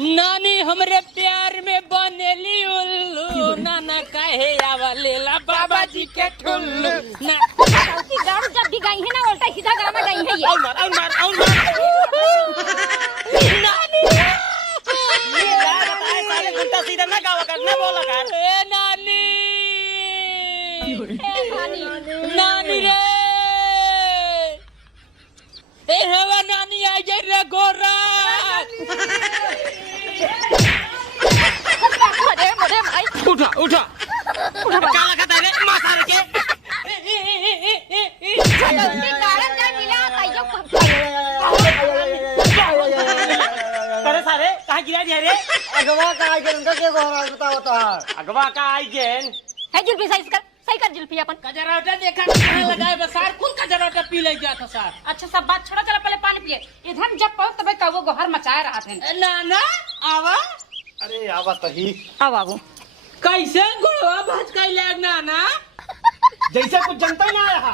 नानी हमरे प्यार में बनेली उल्लू, नाना काहे आवा लेला बाबा जी के ठुल्लू। ना गाड़ी जब भी गई है ना उल्टा सीधा गाना गई है ये। और मार नानी ये यार बताए साले उल्टा सीधा ना गावा कर ना बोला कर। ए नानी नानी रे ए हवा नानी आ जाए रे गोरा। अरे भाई उठा काला खाता रे मासार के गाड़ी जा मिला कहियो करे सारे कहां गिरा दिया रे। अगवा का आई गेन के गोरा बताओ तो अगवा का आई गेन है जुल्फी सही कर जुल्फी अपन। कजरावटा देखा कहां लगाए बसार कौन कजरावटा पी ले जाता सर। अच्छा सब बात छोड़ो, चलो पहले पानी पिए। इधर जब पहुंच तब कहो गोहर मचाए रहा थे। नाना आवा अरे आवा तही अब आबो कैसे गुड़वा भाज कैले नाना जैसे कुछ जनता ही ना रहा।